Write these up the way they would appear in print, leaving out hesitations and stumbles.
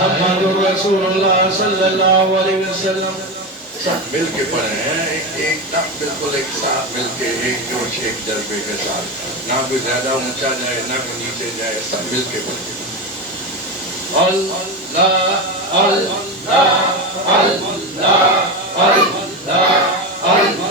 محمد رسول اللہ صلی اللہ علیہ وسلم. سب مل کے پڑھیں ایک دم بالکل ایک ساتھ مل کے ایک جوش ایک جذبے کے ساتھ, نہ کوئی زیادہ اونچا جائے نہ کوئی نیچے جائے, سب مل کے پڑھیں. اللہ اللہ اللہ اللہ اللہ اللہ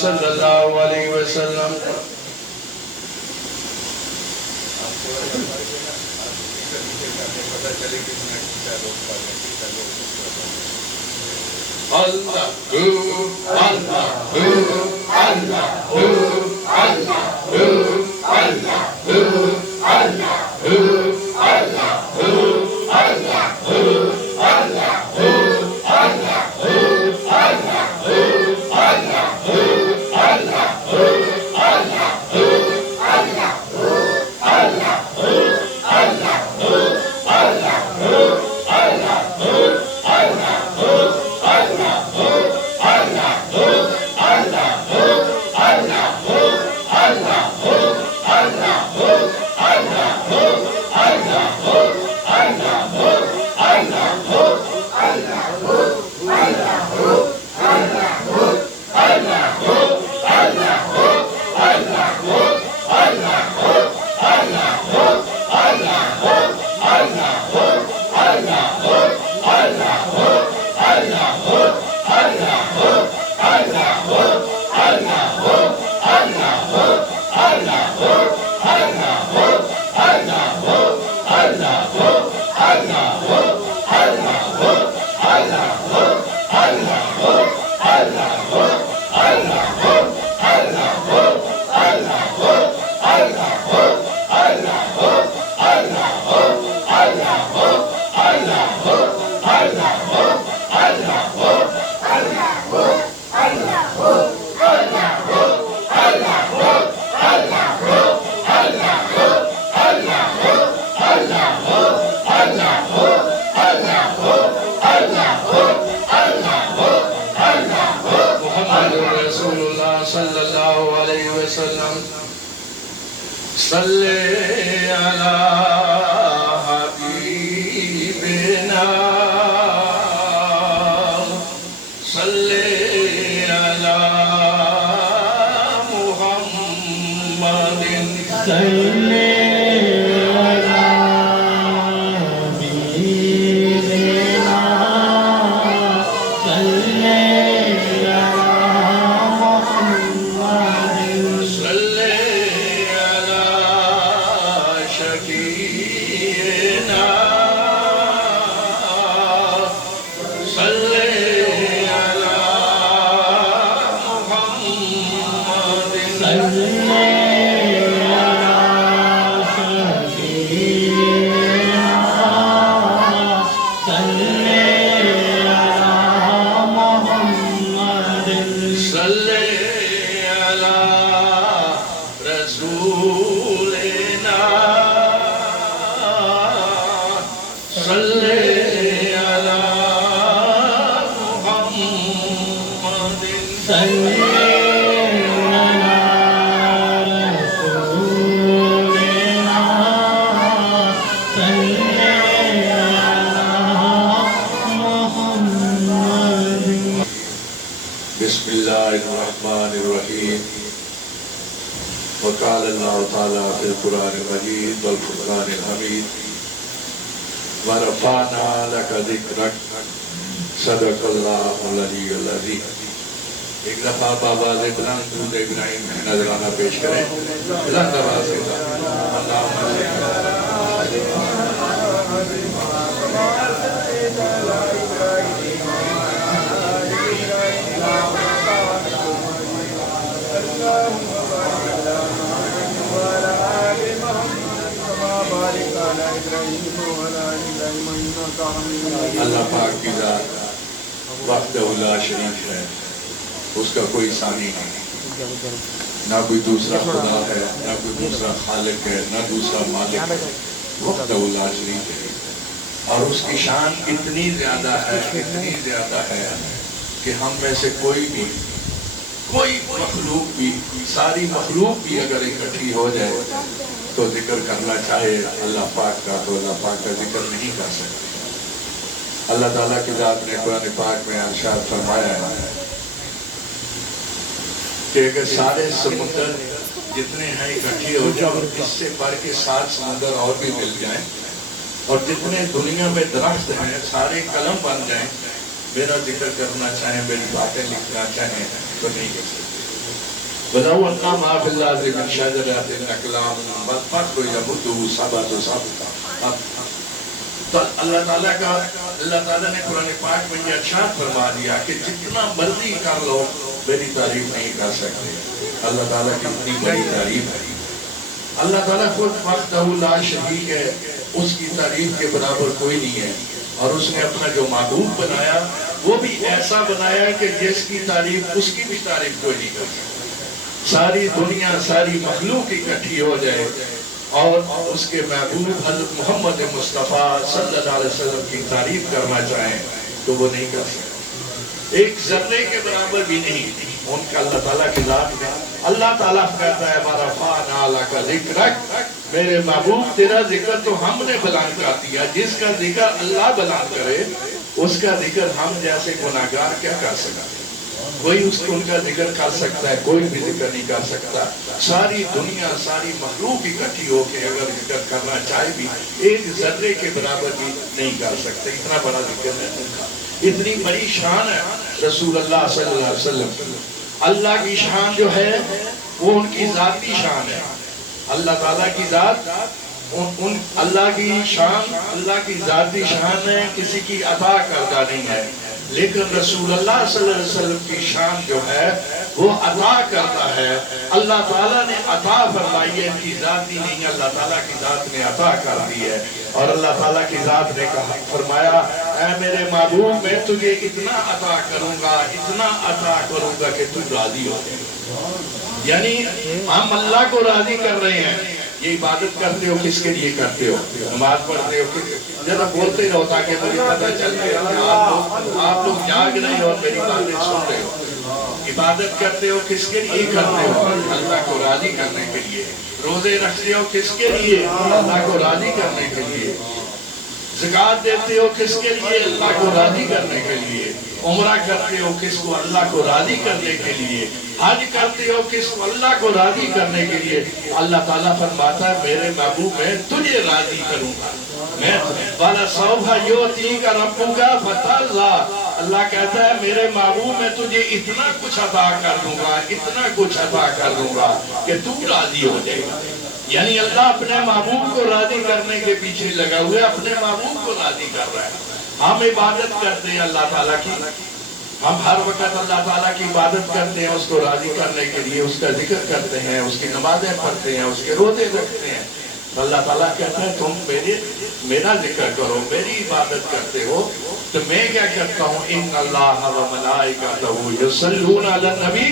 صلی اللہ علیہ وسلم. اللہ صلی علی حبیبنا صلی علی محمد صلی علی حبیبنا قال اللہ تعالیٰ فی القرآن المجید والفرقان الحمید ورفعنا لک ذکرک صدق اللہ العلی العظیم. ایک دفعہ بابا بلند درود ابراہیم میں نذرانہ پیش کریں. بلند آواز سے اللہ پاک کی ذات وحدہ لا شریک ہے، اس کا کوئی ثانی نہیں، نہ کوئی دوسرا خدا ہے، نہ کوئی دوسرا خالق ہے، نہ دوسرا مالک ہے، وحدہ لا شریک ہے. اور اس کی شان اتنی زیادہ ہے کہ ہم میں سے کوئی مخلوق بھی، ساری مخلوق بھی اگر اکٹھی ہو جائے تو ذکر کرنا چاہے اللہ پاک کا تو اللہ پاک کا ذکر نہیں کر سکتے. اللہ تعالیٰ کی ذات نے قرآن پاک میں ارشاد فرمایا ہے کہ اگر سارے سمندر جتنے ہیں اکٹھی ہو جائیں اور اس سے بڑھ کے 7 سمندر اور بھی مل جائیں اور جتنے دنیا میں درخت ہیں سارے قلم بن جائیں، میرا ذکر کرنا چاہیں، میری باتیں لکھنا چاہیں تو نہیں کر سکتے. وَلَوْ أَنَّ مَا فِي الْأَرْضِ مِنْ شَجَرَةٍ أَقْلَامٌ وَالْبَحْرُ يَمُدُّهُ سَبْعَةُ أَبْحُرٍ. تو اللہ تعالیٰ نے قرآن پاک میں یہ ارشاد فرما دیا کہ جتنا مرضی کر لو میری تعریف نہیں کر سکتے. اللہ تعالیٰ کی اتنی بڑی تعریف ہے. اللہ تعالیٰ خود وحدہ لا شریک ہے، اس کی تعریف کے برابر کوئی نہیں ہے. اور اس نے اپنا جو معبود بنایا وہ بھی ایسا بنایا کہ جس کی تعریف اس کی بھی تعریف کوئی نہیں کر سکتا. ساری دنیا ساری مخلوق اکٹھی ہو جائے اور اس کے محبوب حضرت محمد مصطفیٰ صلی اللہ علیہ وسلم کی تعریف کرنا چاہیں تو وہ نہیں کر سکتے، ایک ذرے کے برابر بھی نہیں. ان کا اللہ تعالیٰ کی ذات میں اللہ تعالیٰ کہتا ہے وَرَفَعْنَا لَكَ ذِكْرَكَ، میرے محبوب تیرا ذکر تو ہم نے بلند کر دیا. جس کا ذکر اللہ بلند کرے اس کا ذکر ہم جیسے گناہگار کیا کر سکتے؟ کوئی ان کا ذکر کر سکتا ہے؟ کوئی بھی ذکر نہیں کر سکتا. ساری دنیا ساری مخلوق اکٹھی ہو کے اگر ذکر کرنا چاہے بھی ایک ذرے کے برابر بھی نہیں کر سکتے. اتنا بڑا ذکر ہے ان کا، اتنی بڑی شان ہے رسول اللہ صلی اللہ علیہ وسلم. اللہ کی شان جو ہے وہ ان کی ذاتی شان ہے. اللہ تعالیٰ کی ذات اللہ کی شان اللہ کی ذاتی شان ہے، کسی کی عطا کردہ نہیں ہے. لیکن رسول اللہ صلی اللہ علیہ وسلم کی شان جو ہے وہ عطا کرتا ہے. اللہ تعالیٰ نے عطا فرمائی ہے، ان کی ذاتی نہیں، اللہ تعالیٰ کی ذات نے عطا کر دی ہے. اور اللہ تعالیٰ کی ذات نے فرمایا اے میرے محبوب میں تجھے اتنا عطا کروں گا کہ تو راضی ہو جائے. یعنی ہم اللہ کو راضی کر رہے ہیں. یہ عبادت کرتے ہو کس کے لیے کرتے ہو؟ نماز پڑھتے ہو ذرا بولتے رہو تاکہ مجھے پتہ چلے آپ لوگ جاگ رہے ہو اور میری باتیں سن رہے ہو. عبادت کرتے ہو کس کے لیے کرتے ہو؟ اللہ کو راضی کرنے کے لیے. روزے رکھتے ہو کس کے لیے؟ اللہ کو راضی کرنے کے لیے. زکوٰۃ دیتے ہو کس کے لیے؟ اللہ کو راضی کرنے کے لیے. عمرہ کرتے ہو کس کو؟ اللہ کو راضی کرنے کے لیے. حج کرتے ہو کس کو؟ اللہ کو راضی کرنے کے لیے. اللہ تعالیٰ فرماتا ہے میرے محبوب میں تجھے راضی کروں گا. وَلَسَوْفَ يُعْطِيكَ رَبُّكَ فَتَرْضَىٰ. اللہ کہتا ہے میرے محبوب میں تجھے اتنا کچھ عطا کر دوں گا کہ تو راضی ہو جائے گا. یعنی اللہ اپنے محبوب کو راضی کرنے کے پیچھے لگا ہوئے، اپنے محبوب کو راضی کر رہا ہے. ہم عبادت کرتے ہیں اللہ تعالیٰ کی، ہم ہر وقت اللہ تعالیٰ کی عبادت کرتے ہیں اس کو راضی کرنے کے لیے، اس کا ذکر کرتے ہیں، اس کی نمازیں پڑھتے ہیں، اس کے روزے رکھتے ہیں. تو اللہ تعالیٰ کہتا ہے تم میرا ذکر کرو، میری عبادت کرتے ہو تو میں کیا کرتا ہوں؟ ان اللہ و ملائکتہ یصلون علی النبی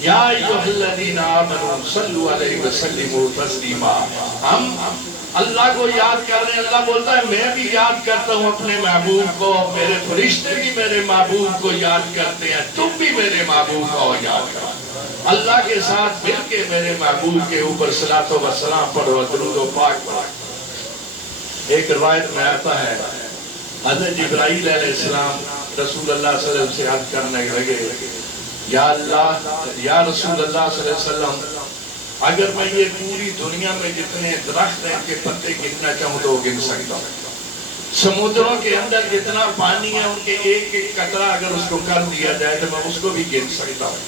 یا ایھا الذین آمنوا صلوا علیہ وسلموا تسلیما. ہم اللہ کو یاد کر رہے ہیں. اللہ بولتا ہے میں بھی یاد کرتا ہوں اپنے محبوب کو، میرے فرشتے بھی میرے محبوب کو یاد کرتے ہیں، تم بھی میرے محبوب کو یاد کرو. اللہ کے ساتھ مل کے میرے محبوب کے اوپر صلاۃ و سلام پڑھو، درود و پاک پڑھو. ایک روایت میں آتا ہے حضرت جبرائیل علیہ السلام رسول اللہ صلی اللہ علیہ وسلم سے عرض کرنے لگے یا اللہ یا رسول اللہ صلی اللہ علیہ وسلم اگر میں یہ پوری دنیا میں جتنے درخت ہیں کے پتے گننا چاہوں تو وہ گن سکتا ہوں. سمندروں کے اندر جتنا پانی ہے ان کے ایک ایک قطرہ اگر اس کو کر دیا جائے تو میں اس کو بھی گن سکتا ہوں.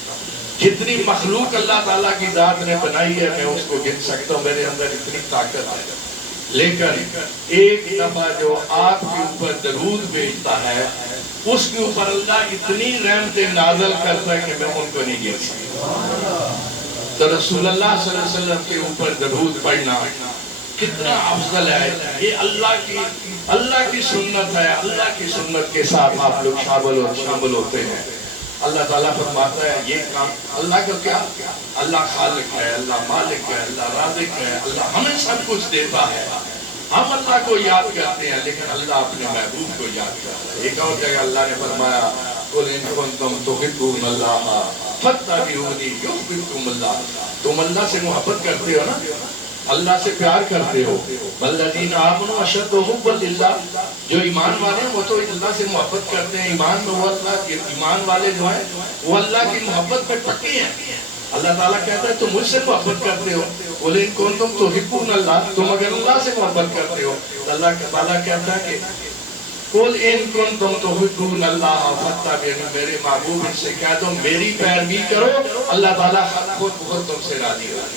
جتنی مخلوق اللہ تعالیٰ کی ذات نے بنائی ہے میں اس کو گن سکتا ہوں. میرے اندر اتنی طاقت ہے. لیکن ایک دفعہ جو آپ کے اوپر درود بھیجتا ہے اس کے اوپر اللہ اتنی رحمتیں نازل کرتا ہے کہ میں ان کو نہیں گن سکتا. تو رسول اللہ صلی اللہ علیہ وسلم کے اوپر درود پڑھنا کتنا افضل ہے. یہ اللہ کی سنت ہے. اللہ کی سنت کے ساتھ آپ لوگ شامل ہوتے ہیں. اللہ تعالیٰ فرماتا ہے یہ کام اللہ کا کیا؟ اللہ خالق ہے، اللہ مالک ہے، اللہ رازق ہے، اللہ ہمیں سب کچھ دیتا ہے. ہم اللہ کو یاد کرتے ہیں لیکن اللہ اپنے محبوب کو یاد کرتا ہے. ایک اور جگہ اللہ نے فرمایا قُلْ إِن كُنتُمْ تُحِبُّونَ اللَّهَ فَاتَّبِعُونِي يُحْبِبْكُمُ اللَّهُ. تم اللہ سے محبت کرتے ہو نا، اللہ سے پیار کرتے ہو. وَالَّذِينَ آمَنُوا أَشَدُّ حُبًّا لِلَّهِ. جو ایمان والے ہیں وہ تو اللہ سے محبت کرتے ہیں. ایمان میں وہ اللہ، ایمان والے جو ہیں وہ اللہ کی محبت میں پکے ہیں. اللہ تعالیٰ کہتا ہے تم مجھ سے محبت کرتے ہو. بولے ان کون تم تحبون اللہ، تم اگر اللہ سے محبت کرتے ہو تو اللہ تعالیٰ کہتا ہے کہ قُلْ إِن كُنتُمْ تُحِبُّونَ اللَّهَ فَاتَّبِعُونِي. میرے محبوب ان سے کہہ دو میری پیروی کرو. اللہ تعالیٰ خود بخود تم سے راضی ہوگا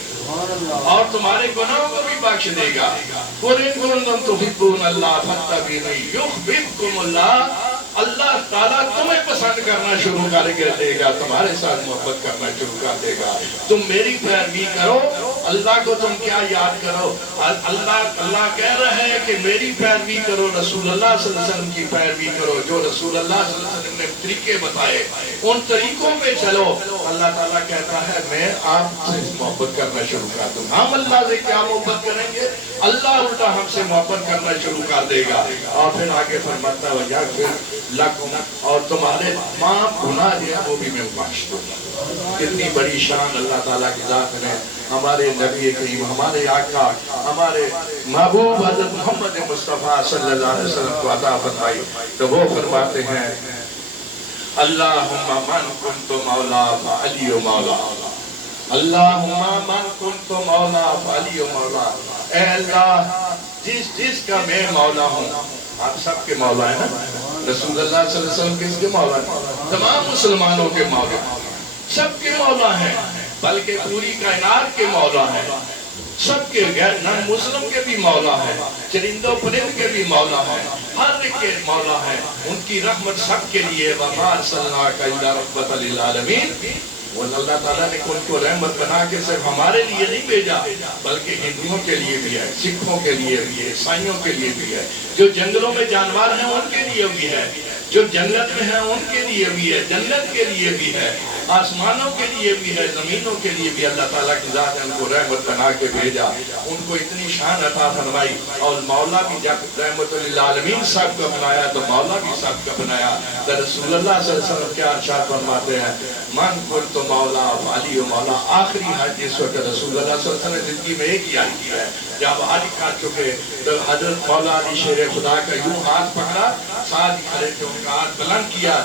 اور تمہارے گناہوں کو بھی بخش دے گا. قُلْ إِن كُنتُمْ تُحِبُّونَ اللَّهَ فَاتَّبِعُونِي يُحْبِبْكُمُ اللَّهُ. اللہ تعالیٰ تمہیں پسند کرنا شروع کر دے گا، تمہارے ساتھ محبت کرنا شروع کر دے گا. تم میری پیروی کرو. اللہ کو تم کیا یاد کرو؟ اللہ کہہ رہا ہے کہ میری پیروی کرو، رسول اللہ صلی اللہ علیہ وسلم کی پیروی کرو. جو رسول اللہ صلی اللہ علیہ وسلم نے طریقے بتائے ان طریقوں پہ چلو. اللہ تعالیٰ کہتا ہے میں آپ سے محبت کرنا شروع کر دوں. ہم اللہ سے کیا محبت کریں گے؟ اللہ الٹا ہم سے محبت کرنا شروع کر دے گا. اور پھر آگے فرماتا ہے وَيَغْفِرْ لَكُمْ. اور تمہارے تمام گناہ جو ہے وہ بھی میں بخش دوں گا. کتنی بڑی شان اللہ تعالیٰ کی ذات نے ہمارے نبی کریم، ہمارے آقا، ہمارے محبوب حضرت محمد مصطفیٰ صلی اللہ علیہ وسلم کو عطا فرمائی. تو وہ فرماتے ہیں اللہم من کنت مولا فعلی مولا. اللہم من کنت مولا فعلی مولا. اے اللہ جس کا میں مولا ہوں. آپ سب کے مولا ہیں نا. رسول اللہ صلی اللہ علیہ وسلم کس کے مولا ہیں؟ تمام مسلمانوں کے مولا، سب کے مولا ہیں، بلکہ پوری کائنات کے مولا ہیں. سب کے غیر نان مسلم کے بھی مولا ہیں، چرندوں پرند کے بھی مولا ہیں، ہر ایک کے مولا ہیں. ان کی رحمت سب کے لیے. وَمَا أَرْسَلْنَاكَ إِلَّا رَحْمَةً لِلْعَالَمِينَ. وہ اللہ تعالیٰ نے ان کو رحمت بنا کے صرف ہمارے لیے نہیں بھیجا بلکہ ہندوؤں کے لیے بھی ہے، سکھوں کے لیے بھی ہے، عیسائیوں کے لیے بھی ہے. جو جنگلوں میں جانور ہیں ان کے لیے بھی ہے، جو جنت میں ہیں ان کے لیے بھی ہے، جنت کے لیے بھی ہے، آسمانوں کے لیے بھی ہے، زمینوں کے لیے بھی. اللہ تعالیٰ کی ذات نے ان کو رحمت بنا کے بھیجا. ان کو اتنی شان عطا فرمائی. اور مولا بھی جب رحمت للعالمین سب کا بنایا تو مولا بھی سب کا بنایا. تو رسول اللہ صلی اللہ علیہ وسلم کیا ارشاد فرماتے ہیں من کنت مولا فعلی مولا. آخری حج جس وقت رسول اللہ صلی اللہ علیہ وسلم نے زندگی میں ایک ہی حج کیا ہے. جب حج کر چکے تو حضرت مولا علی شیر خدا کا یوں ہاتھ پکڑا، ساتھ کھڑے تھے، ان کا ہاتھ بلند کیا،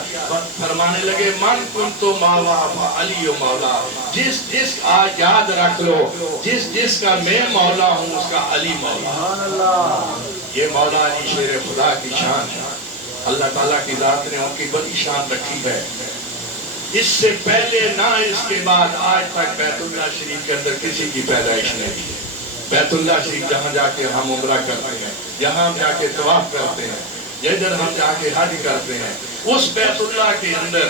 فرمانے لگے من کنت مولا فعلی مولا. جس آج یاد رکھ لو جس کا میں مولا ہوں اس کا علی مولا. یہ مولا علی شیر خدا کی شان ہے. اللہ تعالیٰ کی ذات نے ان کی بڑی شان رکھی ہے. اس سے پہلے نہ اس کے بعد آج تک بیت اللہ شریف کے اندر کسی کی پیدائش نہیں ہے. بیت اللہ شریف جہاں جا کے ہم عمرہ کرتے ہیں، جہاں ہم جا کے طواف کرتے ہیں، جدھر ہم جا کے حج کرتے ہیں، اس بیت اللہ کے اندر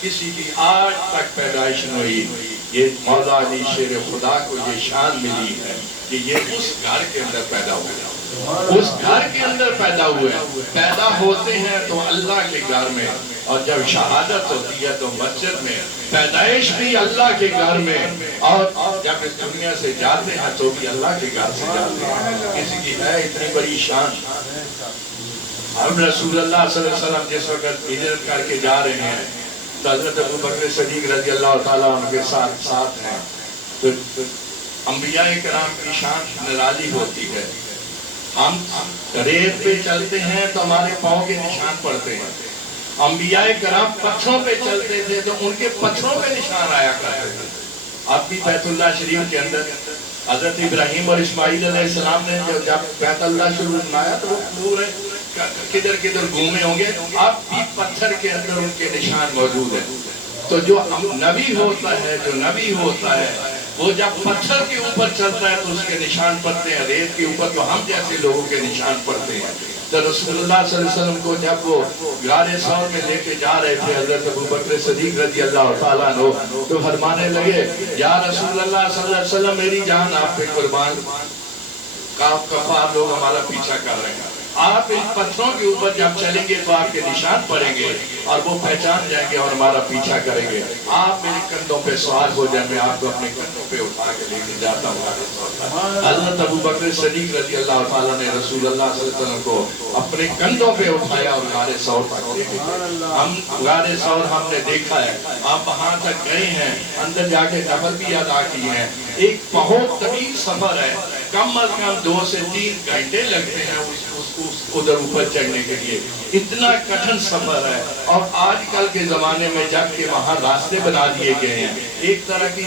کسی کی آج تک پیدائش نہیں ہوئی. یہ مولا علی شیر خدا کو یہ شان ملی ہے کہ یہ اس گھر کے اندر پیدا ہوئے، اس گھر کے اندر پیدا ہوئے. پیدا ہوتے ہیں تو اللہ کے گھر میں، اور جب شہادت ہوتی ہے تو مسجد میں. پیدائش بھی اللہ کے گھر میں، اور جب اس دنیا سے جاتے ہیں تو بھی اللہ کے گھر سے جاتے ہیں. کسی کی ہے اتنی بڑی شان. اب رسول اللہ صلی اللہ علیہ وسلم جس وقت ہجرت کر کے جا رہے ہیں تو حضرت ابوبکر صدیق رضی اللہ تعالیٰ عنہ کے ساتھ ہیں. تو انبیاء کرام کی شان نرالی ہوتی ہے. ہم ریت پہ چلتے ہیں تو ہمارے پاؤں کے نشان پڑتے ہیں. انبیاء کرام پتھروں پہ چلتے تھے تو ان کے پتھروں پہ نشان آیا کرتے تھے. اب بھی بیت اللہ شریف کے اندر حضرت ابراہیم اور اسماعیل علیہ السلام نے جب بیت اللہ شروع بنایا تو وہ پورے کدھر کدھر گھومے ہوں گے، اب بھی پتھر کے اندر ان کے نشان موجود ہیں۔ تو جو نبی ہوتا ہے، جو نبی ہوتا ہے، وہ جب پتھر کے اوپر چلتا ہے تو اس کے نشان پڑتے ہیں، ریت کے اوپر تو ہم جیسے لوگوں کے نشان پڑتے ہیں۔ تو رسول اللہ صلی اللہ علیہ وسلم کو جب وہ غار ثور میں لے کے جا رہے تھے حضرت ابوبکر صدیق رضی اللہ تعالیٰ عنہ، تو فرمانے لگے یا رسول اللہ صلی اللہ علیہ وسلم میری جان آپ پہ قربان، کفار لوگ ہمارا پیچھا کر رہے ہیں، آپ ان پتھروں کے اوپر جب چلیں گے تو آپ کے نشان پڑیں گے اور وہ پہچان جائیں گے اور ہمارا پیچھا کریں گے، آپ میرے کندھوں پہ سوار ہو جائیں، میں آپ کو اپنے کندھوں پہ اٹھا کے لے کے جاتا ہوں۔ حضرت ابوبکر صدیق رضی اللہ تعالیٰ نے رسول اللہ صلی اللہ علیہ وسلم کو اپنے کندھوں پہ اٹھایا اور غار ثور تک لے کے گئے۔ ہم غار ثور ہم نے دیکھا ہے، آپ وہاں تک گئے ہیں، اندر جا کے نفل بھی ادا کی ہیں، ایک بہت طویل سفر ہے، کم از کم 2 سے 3 گھنٹے لگتے ہیں ادھر اوپر چڑھنے کے لیے، اتنا کٹھن سفر ہے۔ اور آج کل کے زمانے میں جب کہ وہاں راستے بنا دیے گئے ہیں، ایک طرح کی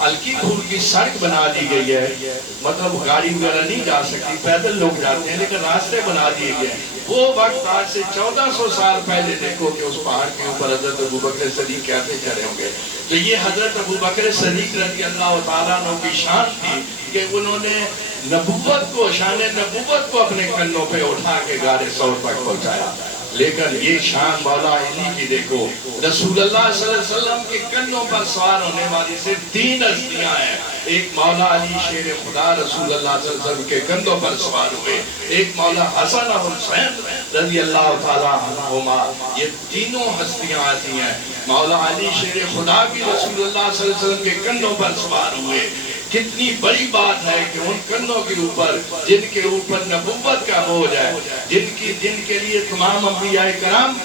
ہلکی پھلکی سڑک بنا دی گئی ہے، مطلب گاڑی وغیرہ نہیں جا سکتی، پیدل لوگ جاتے ہیں، لیکن راستے بنا دیے گئے ہیں۔ وہ وقت آج سے 1400 سال پہلے دیکھو کہ اس پہاڑ کے اوپر حضرت ابوبکر صدیق کیسے چڑھے ہوں گے۔ تو یہ حضرت ابوبکر صدیق رضی اللہ تعالیٰ عنہ کی شان تھی کہ انہوں نے نبوت کو، شان نبوت کو اپنے کندھوں پہ اٹھا کے غار ثور تک پہنچایا۔ لیکن یہ شان مولا علی کی دیکھو، رسول اللہ صلی اللہ علیہ وسلم کے کندھوں پر سوار ہونے والی صرف 3 ہستیاں ہیں، ایک مولا علی شیر خدا رسول اللہ صلی اللہ علیہ وسلم کے کندھوں پر سوار ہوئے، ایک مولا حسن اور حسین رضی اللہ تعالیٰ عنہما، یہ تینوں ہستیاں آتی ہیں۔ مولا علی شیر خدا بھی رسول اللہ صلی اللہ علیہ وسلم کے کندھوں پر سوار ہوئے۔ کتنی بڑی بات ہے کہ ان کندھوں کے اوپر جن کے اوپر نبوت کا بوجھ ہے، جن کے لیے تمام انبیاء کرام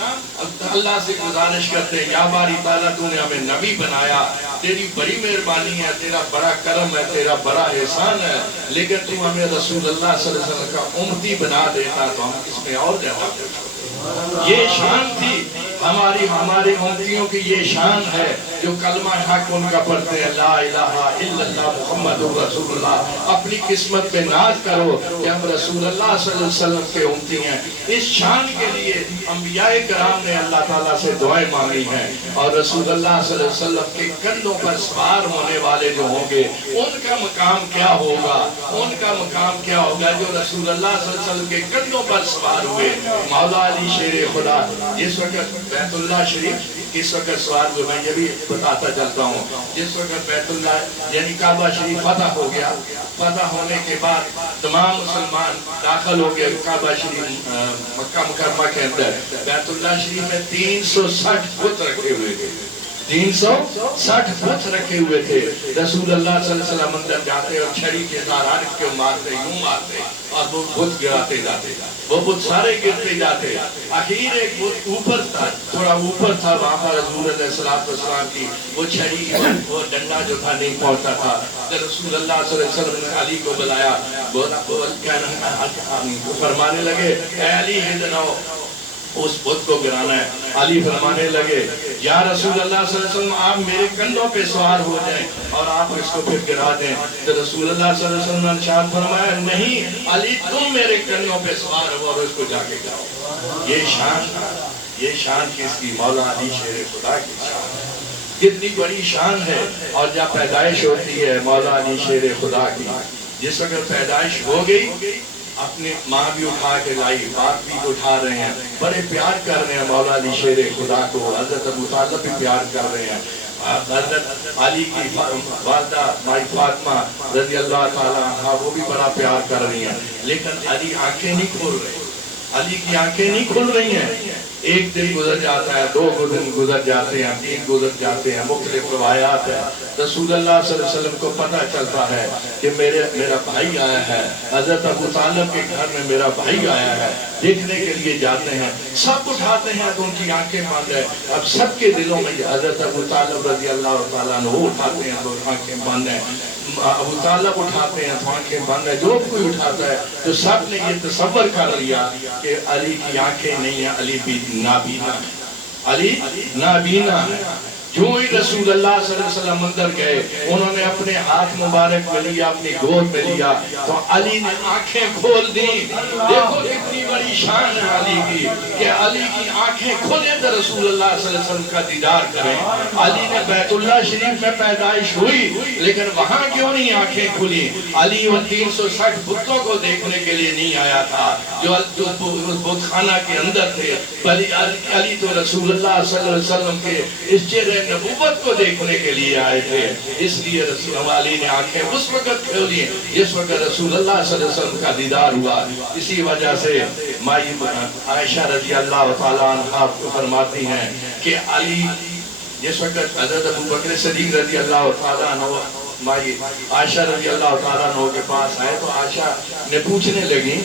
اللہ سے گزارش کرتے ہیں یا باری تعالیٰ تو نے ہمیں نبی بنایا، تیری بڑی مہربانی ہے، تیرا بڑا کرم ہے، تیرا بڑا احسان ہے، لیکن تو ہمیں رسول اللہ صلی اللہ علیہ وسلم کا امتی بنا دیتا تو ہم کس میں اور جاتے۔ یہ شان تھی ہماری امتیوں کی، یہ شان ہے جو کلمہ حق ان کا پڑھتے ہیں، لا الہ الا اللہ محمد رسول اللہ۔ اپنی قسمت پہ ناز کرو کہ ہم رسول اللہ صلی اللہ علیہ وسلم کے امتی ہیں۔ اس شان کے لیے انبیاء کرام نے اللہ تعالیٰ سے دعائیں مانگی ہیں، اور رسول اللہ صلی اللہ علیہ وسلم کے کندھوں پر سوار ہونے والے جو ہوں گے ان کا مقام کیا ہوگا، ان کا مقام کیا ہوگا جو رسول اللہ صلی اللہ علیہ وسلم کے کندھوں پر سوار ہوئے۔ مولا علی شیر خدا جس وقت بیت اللہ شریف کس وقت سوار ہوئے، میں یہ بھی بتاتا چلتا ہوں، جس وقت بیت اللہ یعنی کعبہ شریف فتح ہو گیا، فتح ہونے کے بعد تمام مسلمان داخل ہو گئے کعبہ شریف مکہ مکرمہ کے اندر، بیت اللہ شریف میں 360 بت رکھے ہوئے تھے، 360 بت رکھے ہوئے تھے۔ رسول اللہ صلی اللہ علیہ وسلم اندر جاتے اور چھڑی کے ساتھ کے مارتے، یوں مارتے اور وہ بت گراتے جاتے، وہ بت سارے گرتے جاتے۔ آخر ایک بت اوپر تھا، تھوڑا اوپر تھا، وہاں پر حضور علیہ السلام کی وہ چھڑی وہ ڈنڈا جو تھا نہیں پہنچتا تھا۔ جب رسول اللہ صلی اللہ علیہ وسلم نے علی کو بلایا، فرمانے لگے اے علی ہدنا اس بت کو گرانا ہے۔ علی فرمانے لگے یا رسول اللہ صلی اللہ علیہ وسلم آپ میرے کندھوں پہ سوار ہو جائیں اور آپ اس کو پھر گرا دیں۔ تو رسول اللہ صلی اللہ علیہ وسلم نے ارشاد فرمایا نہیں علی تم میرے کندھوں پہ سوار ہو اور اس کو جا کے گراؤ۔ یہ شان کس کی؟ مولا علی شیر خدا کی شان ہے، کتنی بڑی شان ہے۔ اور جب پیدائش ہوتی ہے مولا علی شیر خدا کی، جس وقت پیدائش ہو گئی اپنی ماں بھی اٹھا کے لائی، باپ بھی اٹھا رہے ہیں، بڑے پیار کر رہے ہیں مولا علی شیر خدا کو، حضرت ابو طالب بھی پیار کر رہے ہیں، حضرت علی کی والدہ مائی فاطمہ رضی اللہ تعالیٰ عنہ وہ بھی بڑا پیار کر رہی ہیں، لیکن علی آنکھیں نہیں کھول رہے، علی کی آنکھیں نہیں کھل رہی ہیں۔ ایک دن گزر جاتا ہے، 2 دن گزر جاتے ہیں، 3 گزر جاتے ہیں، مختلف روایات ہیں۔ رسول اللہ صلی اللہ علیہ وسلم کو پتہ چلتا ہے کہ میرا بھائی آیا ہے، حضرت ابو طالب کے گھر میں میرا بھائی آیا ہے، دیکھنے کے لیے جاتے ہیں، سب اٹھاتے ہیں تو ان کی آنکھیں بند ہے۔ اب سب کے دلوں میں حضرت ابو طالب رضی اللہ تعالیٰ عنہ اٹھاتے ہیں تو آنکھیں بند ہیں، ابو طالب اٹھاتے ہیں تو آنکھیں بند ہے، جو کوئی اٹھاتا ہے تو سب نے یہ تصور کر لیا کہ علی کی آنکھیں نہیں ہیں، علی بھی نابینا، علی نابینا ہے۔ جو ہی رسول اللہ صلی اللہ علیہ وسلم اندر گئے انہوں نے اپنے ہاتھ مبارک میں لیا، اپنی گود میں لیا تو علی نے آنکھیں کھول دی۔ دیکھو کتنی بڑی شان ہے علی کی کہ علی کی آنکھیں کھولیں تو رسول اللہ صلی اللہ علیہ وسلم کا دیدار کریں۔ علی نے بیت اللہ شریف میں پیدائش ہوئی لیکن وہاں کیوں نہیں آنکھیں کھلی؟ علی وہ 360 بتوں کو دیکھنے کے لیے نہیں آیا تھا جو بت خانہ کے اندر تھے، علی تو رسول اللہ صلی اللہ علیہ وسلم کے اس چہرے نبوت کو دیکھنے کے لیے آئے تھے۔ اس لیے رسول علی نے آنکھیں اس وقت کھولی جس وقت رسول اللہ صلی اللہ علیہ وسلم کا دیدار ہوا۔ اسی وجہ سے مائی عائشہ رضی اللہ تعالیٰ عنہ فرماتی ہیں کہ علی جس وقت حضرت ابوبکر صدیق رضی اللہ تعالیٰ عنہ مائی عائشہ رضی اللہ تعالیٰ عنہ کے پاس آئے تو عائشہ نے پوچھنے لگی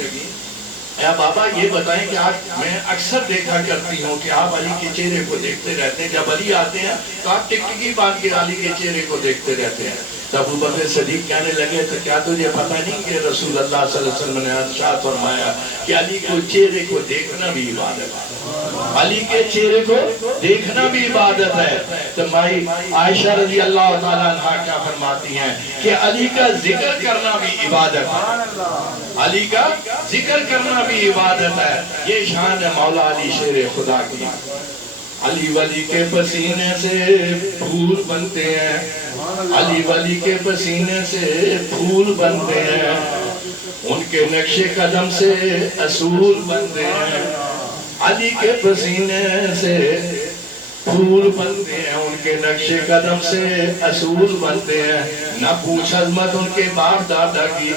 اے بابا یہ بتائیں کہ آج میں اکثر دیکھا کرتی ہوں کہ آپ علی کے چہرے کو دیکھتے رہتے ہیں، جب علی آتے ہیں تو آپ ٹکٹکی باندھ کے علی کے چہرے کو دیکھتے رہتے ہیں۔ تو ابوبکر صدیق کہنے لگے تو کیا تجھے پتہ نہیں کہ رسول اللہ صلی اللہ علیہ وسلم نے ارشاد فرمایا کہ علی کو چہرے کو دیکھنا بھی عبادت ہے، علی کے چہرے کو دیکھنا بھی عبادت ہے۔ تو مائی عائشہ رضی اللہ تعالیٰ عنہ کیا فرماتی ہیں کہ علی کا ذکر کرنا بھی عبادت ہے، علی کا ذکر کرنا بھی عبادت ہے۔ یہ شان ہے مولا علی شیر خدا کی۔ علی ولی کے پسینے سے پھول بنتے ہیں، علی ولی کے پسینے سے پھول بنتے ہیں، ان کے نقش قدم سے اصول بنتے ہیں۔ علی کے پسینے سے پھول بنتے ہیں، ان کے نقش قدم سے اصول بنتے ہیں۔ نہ پوچھ عظمت ان کے باپ دادا کی،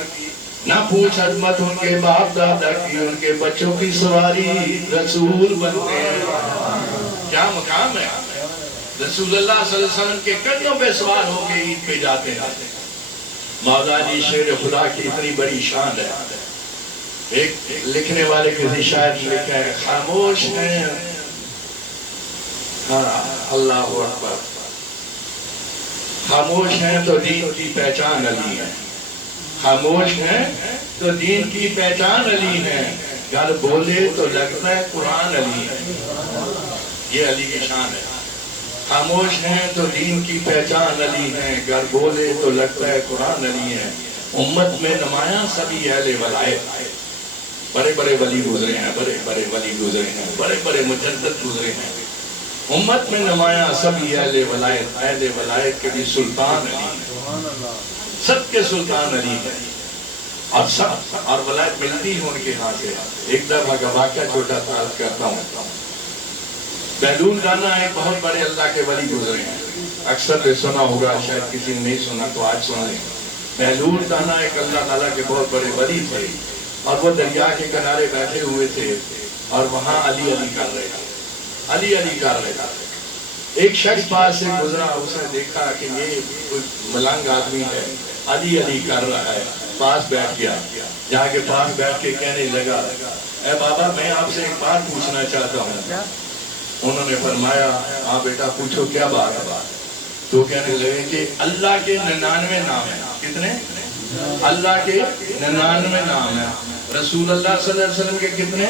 نہ پوچھ عظمت ان کے باپ دادا کی، ان کے بچوں کی سواری رسول بنتے ہیں۔ کیا مقام ہے؟ رسول اللہ صلی اللہ علیہ وسلم کے کندھوں پہ سوار ہو کے عید پہ جاتے ہیں۔ مولا علی شیر خدا کی اتنی بڑی شان ہے۔ ایک لکھنے والے کسی شاعر نے لکھا ہے خاموش ہیں اللہ اکبر، خاموش ہیں تو دین کی پہچان علی ہے، خاموش ہیں تو دین کی پہچان علی ہے، گر بولے تو لگتا ہے قرآن علی ہے۔ یہ علی کی شان ہے۔ خاموش ہیں تو دین کی پہچان علی ہے، گر بولے تو لگتا ہے قرآن علی ہے۔ امت میں نمایاں سبھی اہل ولایت، بڑے بڑے ولی گزرے ہیں، بڑے بڑے ولی گزرے ہیں، بڑے بڑے مجدد گزرے ہیں۔ امت میں نمایاں سبھی اہل ولایت کے بھی سلطان علی ہیں، سب کے سلطان علی ہیں، اور سب اور ولایت ملتی ہے ان کے ہاتھ سے۔ ایک دفعہ کا واقعہ چھوٹا سا عرض کرتا ہوں۔ بہلول رانا ایک بہت بڑے اللہ کے ولی گزرے ہیں، اکثر نے سنا ہوگا، شاید کسی نے نہیں سنا تو آج سن لیں۔ بہلول رانا ایک اللہ تعالیٰ کے بہت بڑے ولی تھے اور وہ دریا کے کنارے بیٹھے ہوئے تھے اور وہاں علی علی کر رہے تھے، علی علی کر رہے تھے۔ ایک شخص پاس سے گزرا، اس نے دیکھا کہ یہ کوئی ملنگ آدمی ہے، علی علی کر رہا ہے، پاس بیٹھ گیا، جہاں کے پاس بیٹھ کے کہنے لگا اے بابا میں آپ سے ایک بات پوچھنا چاہتا ہوں۔ انہوں نے فرمایا ہاں بیٹا پوچھو کیا بات ہے؟ تو کہنے لگے کہ اللہ کے 99 نام ہیں۔ کتنے؟ اللہ کے 99 نام ہیں۔ رسول اللہ صلی اللہ علیہ وسلم کے کتنے؟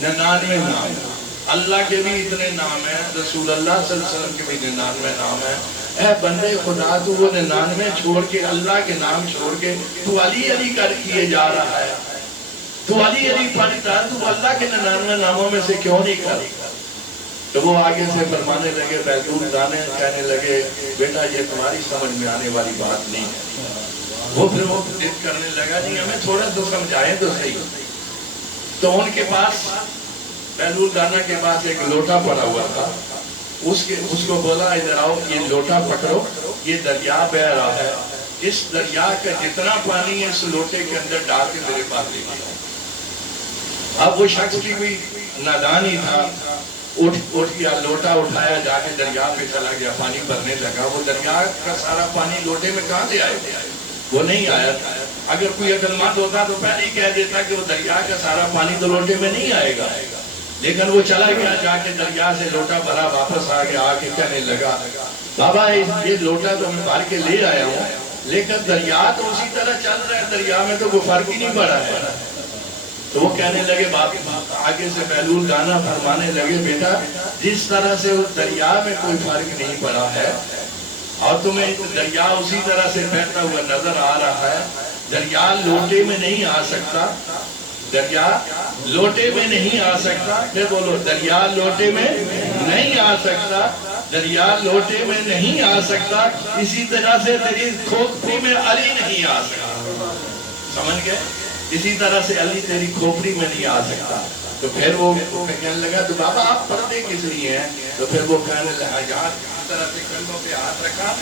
99 نام ہیں۔ اللہ کے بھی اتنے نام ہیں، رسول اللہ صلی اللہ علیہ وسلم کے بھی 99 نام ہیں۔ اے بندے خدا تو وہ 99 چھوڑ کے اللہ کے نام چھوڑ کے تو علی علی کر کیے جا رہا ہے، تو علی علی پڑھتا، تو اللہ کے 99 ناموں میں سے کیوں نہیں کر؟ تو وہ آگے سے فرمانے لگے، بہلول رانا کہنے لگے بیٹا یہ تمہاری سمجھ میں آنے والی بات نہیں ہے۔ وہ پھر وہ ضد کرنے لگا نہیں ہمیں تھوڑا تو سمجھائیں تو صحیح۔ تو ان کے پاس بہلول رانا کے پاس ایک لوٹا پڑا ہوا تھا، اس کو بولا ادھر آؤ یہ لوٹا پکڑو، یہ دریا بہ رہا ہے، اس دریا کا جتنا پانی ہے اس لوٹے کے اندر ڈال کے میرے پاس لے آؤ۔ اب وہ شخص بھی کوئی نادان ہی تھا، اٹھ گیا، لوٹا اٹھایا، جا کے دریا پہ چلا گیا، پانی بھرنے لگا۔ وہ دریا کا سارا پانی لوٹے میں کہاں سے آئے؟ وہ نہیں آیا۔ اگر کوئی عقل مند ہوتا تو پہلے ہی کہہ دیتا کہ وہ دریا کا سارا پانی تو لوٹے میں نہیں آئے گا، لیکن وہ چلا گیا، جا کے دریا سے لوٹا بھرا، واپس آ گیا، آ کے کہنے لگا بابا یہ لوٹا تو میں بھر کے لے آیا ہوں لیکن دریا تو اسی طرح چل رہا ہے، دریا میں تو کوئی فرق ہی نہیں پڑا ہے۔ تو وہ کہنے لگے آگے سے بہلول رانا فرمانے لگے بیٹا جس طرح سے اس دریا میں کوئی فرق نہیں پڑا ہے اور تمہیں دریا اسی طرح سے بہتا ہوا نظر آ رہا ہے. دریا لوٹے میں نہیں آ سکتا, دریا لوٹے میں نہیں آ سکتا. پھر بولو, دریا لوٹے میں نہیں آ سکتا, دریا لوٹے میں نہیں آ سکتا. اسی طرح سے تیری کھوپڑی میں علی نہیں آ سکتا. سمجھ گئے؟ اسی طرح سے علی تیری کھوپڑی میں نہیں آ سکتا. تو پھر وہ کہنے لگا تو بابا آپ پڑھتے کس لیے ہیں؟ تو پھر وہ کہنے لگا یار اس طرح سے کندھوں پہ ہاتھ رکھا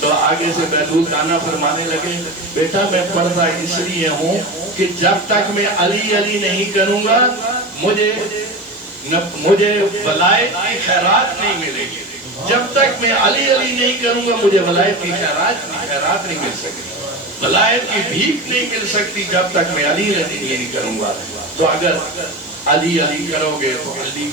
تو آگے سے بیدول دانا فرمانے لگے, بیٹا میں پڑھتا اس لیے ہوں کہ جب تک میں علی علی نہیں کروں گا مجھے ولایت کی خیرات نہیں ملے گی. جب تک میں علی علی نہیں کروں گا مجھے ولایت کی خیرات نہیں مل سکتی, ولایت کی بھیک نہیں مل سکتی جب تک میں علی علی نہیں کروں گا. تو اگر علی علی کرو گے تو علی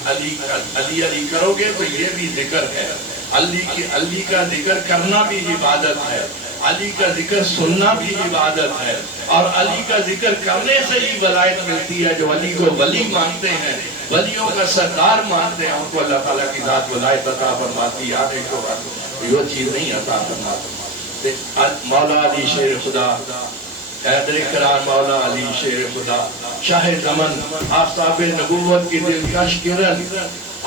علی کرو گے تو یہ بھی ذکر ہے. علی کا ذکر کرنا بھی عبادت ہے, علی کا ذکر سننا بھی عبادت ہے, اور علی کا ذکر کرنے سے ہی ولایت ملتی ہے. جو علی کو ولی مانتے ہیں, ولیوں کا سردار مانتے ہیں, ان کو اللہ تعالیٰ کی ذات ولایت عطا فرماتی ہے. یہ چیز نہیں عطا فرماتی. مولا علی شیر خدا, حیدر کرار مولا علی شیر خدا, شاہ زمن, آفتاب نبوت کی دلکش کرن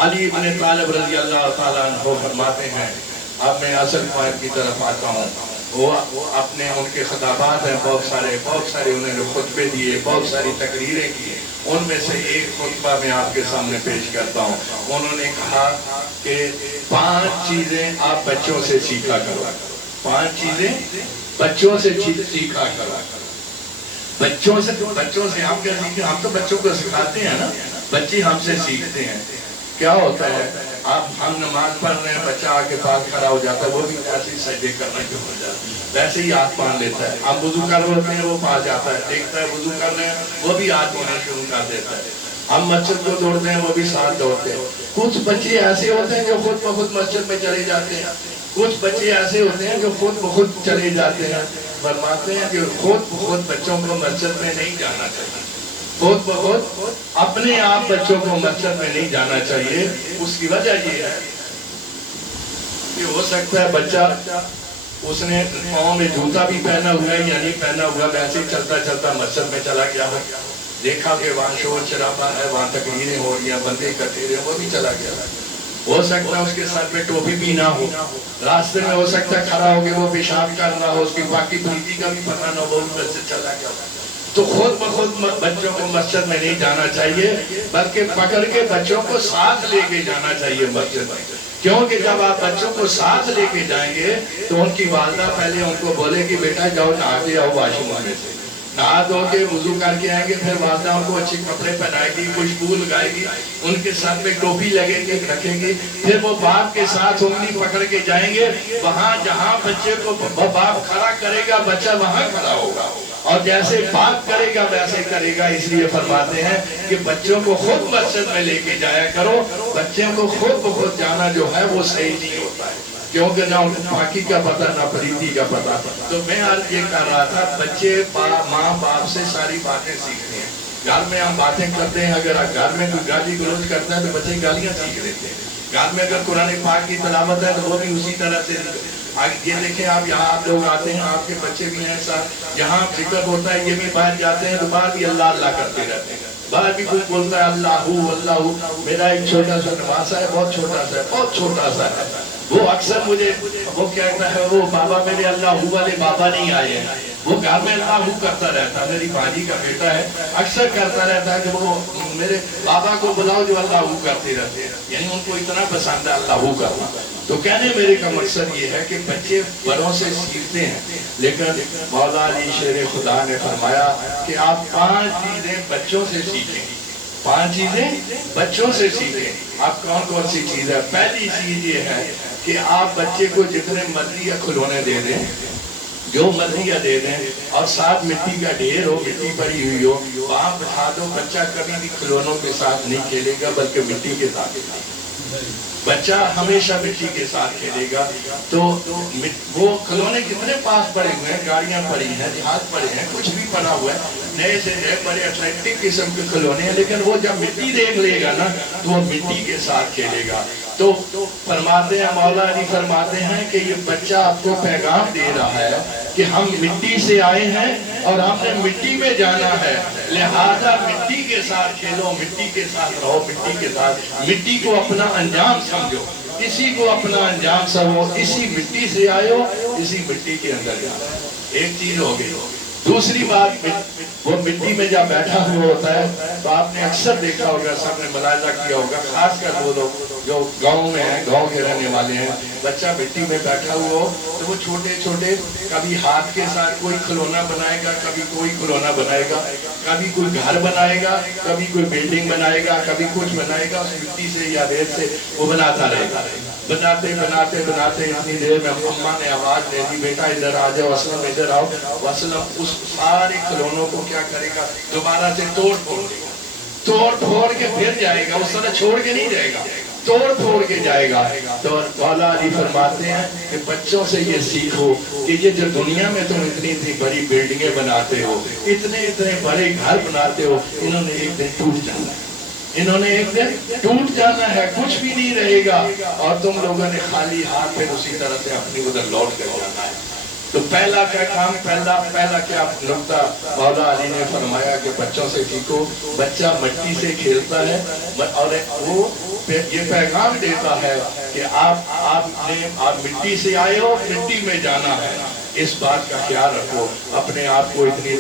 علی ابن طالب رضی اللہ تعالیٰ عنہ فرماتے ہیں. اب میں اصل پوائنٹ کی طرف آتا ہوں. وہ اپنے ان کے خطابات ہیں بہت سارے انہوں نے خطبے دیے, بہت ساری تقریریں کی. ان میں سے ایک خطبہ میں آپ کے سامنے پیش کرتا ہوں. انہوں نے کہا کہ 5 چیزیں آپ بچوں سے سیکھا کرو. 5 چیزیں بچوں سے سیکھا کرو. بچوں سے ہم کیا سیکھتے ہیں؟ ہم تو بچوں کو سکھاتے ہیں نا, بچے ہم سے سیکھتے ہیں. کیا ہوتا ہے, ہم نماز پڑھ رہے ہیں, بچہ آ کے پاس کھڑا ہو جاتا ہے, وہ بھی ایسے ہی سجدے کرنا شروع ہو جاتا ہے, ویسے ہی ہاتھ باندھ لیتا ہے. ہم وضو کر رہے ہیں, وہ پاس جاتا ہے, دیکھتا ہے وضو کر رہے ہیں, وہ بھی ہاتھ دھونا شروع کر دیتا ہے. ہم مسجد کو دوڑتے ہیں, وہ بھی ساتھ دوڑتے ہیں. کچھ بچے ایسے ہوتے ہیں جو خود بخود مسجد میں چلے جاتے ہیں, کچھ بچے ایسے ہوتے ہیں جو خود بخود چلے جاتے ہیں. فرماتے ہیں کہ خود بخود بچوں کو مسجد میں نہیں جانا چاہیے, خود بخود اپنے آپ بچوں کو مسجد میں نہیں جانا چاہیے. اس کی وجہ یہ ہے کہ ہو سکتا ہے بچہ اس نے پاؤں میں جوتا بھی پہنا ہوا ہے یا نہیں پہنا ہوا, ویسے ہی چلتا چلتا مسجد میں چلا گیا ہو, دیکھا کہ وہاں شور شرابہ ہے, وہاں تقریریں ہو رہی ہیں, بندے اکٹھے رہے, وہ بھی چلا گیا. ہو سکتا ہے اس کے ساتھ میں ٹوپی بھی نہ ہو, راستے میں ہو سکتا ہے کھڑا ہو کے وہ پیشاب کر رہا ہو, اس کی باقی پریتی کا بھی پتہ نہ ہو, مسجد چلا گیا. تو خود بخود بچوں کو مسجد میں نہیں جانا چاہیے, بلکہ پکڑ کے بچوں کو ساتھ لے کے جانا چاہیے مسجد میں. کیونکہ جب آپ بچوں کو ساتھ لے کے جائیں گے تو ان کی والدہ پہلے ان کو بولے کہ بیٹا جاؤ نہا کے آؤ واش روم میں سے, نہا دھو کے وضو کر کے آئیں گے. پھر والدہ ان کو اچھے کپڑے پہنائے گی, خوشبو لگائے گی, ان کے ساتھ میں ٹوپی لگے گی رکھیں گی. پھر وہ باپ کے ساتھ انگلی پکڑ کے جائیں گے, وہاں جہاں بچے کو باپ کھڑا کرے گا بچہ وہاں کھڑا ہوگا, اور جیسے باپ کرے گا ویسے کرے گا. اس لیے فرماتے ہیں کہ بچوں کو خود مسجد میں لے کے جایا کرو. بچوں کو خود بخود جانا جو ہے وہ صحیح نہیں ہوتا ہے, کیونکہ نہ ان کو پاکی کا پتہ نہ پریتی کا پتہ. تو میں آج یہ کہہ رہا تھا, بچے ماں باپ سے ساری باتیں سیکھتے ہیں. گھر میں ہم باتیں کرتے ہیں, اگر گھر میں کوئی گالی گلوچ کرتا ہے تو بچے گالیاں سیکھ لیتے ہیں. گھر میں اگر قرآن پاک کی تلاوت ہے تو وہ بھی اسی طرح سے. یہ دیکھیں آپ, یہاں آپ لوگ آتے ہیں, آپ کے بچے بھی ہیں ساتھ, یہاں ذکر ہوتا ہے, یہ بھی باہر جاتے ہیں تو باہر بھی اللہ اللہ کرتے رہتے ہیں, باہر بھی کچھ بولتا ہے اللہ. میرا ایک چھوٹا سا نواسا ہے, بہت چھوٹا سا ہے, وہ اکثر مجھے وہ کہتا ہے, وہ بابا میرے اللہ والے بابا نہیں آئے ہیں. وہ گھر میں اللہ کرتا رہتا ہے, میری بھاجی کا بیٹا ہے, اکثر کرتا رہتا ہے کہ وہ میرے بابا کو بلاؤ جو اللہ کرتے رہتے ہیں, یعنی ان کو اتنا پسند ہے اللہ کرنا. تو کہنے میرے کا مقصد یہ ہے کہ بچے بڑوں سے سیکھتے ہیں, لیکن مولا علی شیر خدا نے فرمایا کہ آپ 5 چیزیں بچوں سے سیکھیں. 5 چیزیں بچوں سے سیکھیں. آپ کون سی چیز ہے؟ پہلی چیز یہ ہے کہ آپ بچے کو جتنے مرضی یا کھلونے دے دیں, جو مرضی دے دیں, اور ساتھ مٹی کا ڈھیر ہو, مٹی پڑی ہوئی ہو, وہاں بٹھا دو. بچہ کبھی بھی کھلونوں کے ساتھ نہیں کھیلے گا بلکہ مٹی کے ساتھ. بچہ ہمیشہ مٹی کے ساتھ کھیلے گا. تو وہ کھلونے کتنے پاس پڑے ہوئے ہیں, گاڑیاں پڑی ہیں, جہاز پڑے ہیں, کچھ بھی پڑا ہوا ہے, نئے سے نئے بڑے اٹریکٹیو قسم کے کھلونے ہیں, لیکن وہ جب مٹی دیکھ لے گا نا تو وہ مٹی کے ساتھ کھیلے گا. تو فرماتے ہیں, مولا علی فرماتے ہیں کہ یہ بچہ آپ کو پیغام دے رہا ہے کہ ہم مٹی سے آئے ہیں اور ہم نے مٹی میں جانا ہے, لہذا مٹی کے ساتھ کھیلو, مٹی کے ساتھ رہو, مٹی کے ساتھ, مٹی کو اپنا انجام سمجھو, اسی کو اپنا انجام سمجھو, اسی مٹی سے آئے ہو, اسی مٹی کے اندر جانا ہے. ایک چیز ہو گئی. دوسری بات, وہ مٹی میں جب بیٹھا ہوا ہوتا ہے تو آپ نے اکثر دیکھا ہوگا, سب نے ملاحظہ کیا ہوگا, خاص کر وہ لوگ جو گاؤں میں ہیں, گاؤں کے رہنے والے ہیں, بچہ مٹی میں بیٹھا ہوا ہو تو وہ چھوٹے چھوٹے کبھی ہاتھ کے ساتھ کوئی کھلونا بنائے گا, کبھی کوئی کھلونا بنائے گا, کبھی کوئی گھر بنائے گا, کبھی کوئی بلڈنگ بنائے گا, کبھی کچھ بنائے گا, اس مٹی سے یا ریت سے وہ بناتا رہے گا. بناتے بناتے بناتے اتنی دیر میں اماں نے آواز دے دی, بیٹا ادھر آ جاؤ, اسلم ادھر آؤ. اسلم اس سارے کھلونوں کو کیا کرے گا, دوبارہ سے توڑ پھوڑ دے گا, توڑ پھوڑ کے پھر جائے گا, اس طرح چھوڑ کے نہیں جائے گا, توڑ پھوڑ کے جائے گا. تو مولا علی فرماتے ہیں کہ بچوں سے یہ سیکھو کہ یہ جو دنیا میں تم اتنی اتنی بڑی بلڈنگیں بناتے ہو, اتنے اتنے بڑے گھر بناتے ہو, انہوں نے ایک دن ٹوٹ جانا ہے, انہوں نے ایک دن ٹوٹ جانا ہے, کچھ بھی نہیں رہے گا, اور تم لوگوں نے خالی ہاتھ پھر اسی طرح سے اپنی ادھر لوٹ کر جانا ہے. تو پہلا کیا کام, پہلا کیا نقطہ مولا علی نے فرمایا کہ بچوں سے سیکھو. بچہ مٹی سے کھیلتا ہے اور وہ یہ پیغام دیتا ہے کہ آپ مٹی سے آئے ہو, مٹی میں جانا ہے. اس بات کا خیال رکھو, اپنے آپ کو اتنی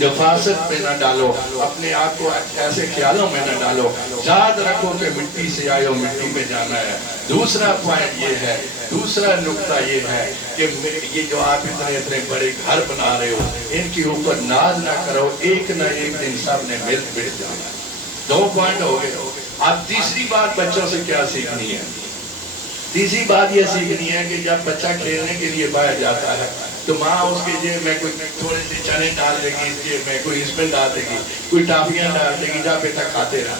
نفاست میں نہ ڈالو, اپنے آپ کو ایسے خیالوں میں نہ ڈالو, یاد رکھو کہ مٹی سے آئے ہو, مٹی میں جانا ہے. دوسرا پوائنٹ یہ ہے, دوسرا نقطہ یہ ہے کہ یہ جو آپ اتنے اتنے بڑے گھر بنا رہے ہو, ان کے اوپر ناز نہ کرو, ایک نہ ایک دن سب نے مل جانا ہے. 2 پوائنٹ ہو گئے. اب تیسری بات بچوں سے کیا سیکھنی ہے, تیسری بات یہ سیکھنی ہے کہ جب بچہ کھیلنے کے لیے باہر جاتا ہے تو ماں اس کے جیب میں کوئی تھوڑے سے چنے ڈال دے گی, اس جیب میں کوئی اسپن ڈال دے گی, کوئی ٹافیاں ڈال دے گی, جا بیٹا کھاتے رہا.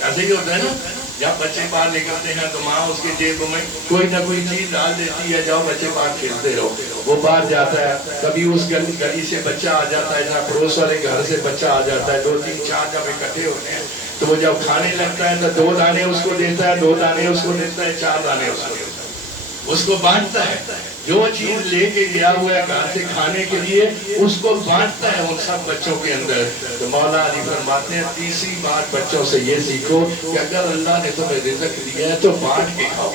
ایسے ہی ہوتا ہے نا, جب بچے باہر نکلتے ہیں تو ماں اس کے جیب میں کوئی نہ کوئی چیز ڈال دیتی ہے, جاؤ بچے باہر کھیلتے رہو. وہ باہر جاتا ہے, کبھی اس گلی سے بچہ آ جاتا ہے, جہاں پڑوس والے گھر سے بچہ آ جاتا ہے, 2 3 4 جب اکٹھے ہوتے ہیں تو وہ جب کھانے لگتا ہے تو 2 دانے اس کو دیتا ہے, 2 دانے اس کو دیتا ہے, 4 دانے اس کو دیتا ہے, اس کو بانٹتا ہے. جو چیز لے کے گیا ہوا ہے گھر سے کھانے کے لیے, اس کو بانٹتا ہے ان سب بچوں کے اندر. تو مولا علی فرماتے ہیں تیسری بات بچوں سے یہ سیکھو کہ اگر اللہ نے تمہیں رزق دیا ہے تو بانٹ کے کھاؤ.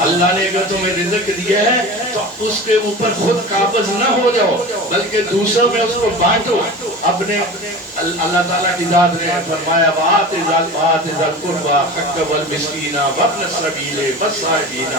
اللہ نے اگر تمہیں رزق دیا ہے تو اس کے اوپر خود قابض نہ ہو جاؤ, بلکہ دوسروں میں اس کو بانٹو. اپنے اللہ تعالیٰ کی ذات نے فرمایا وَآتِ ذَا الْقُرْبَى حَقَّهُ وَالْمِسْكِينَ وَابْنَ السَّبِيلِ وَالسَّائِلِينَ.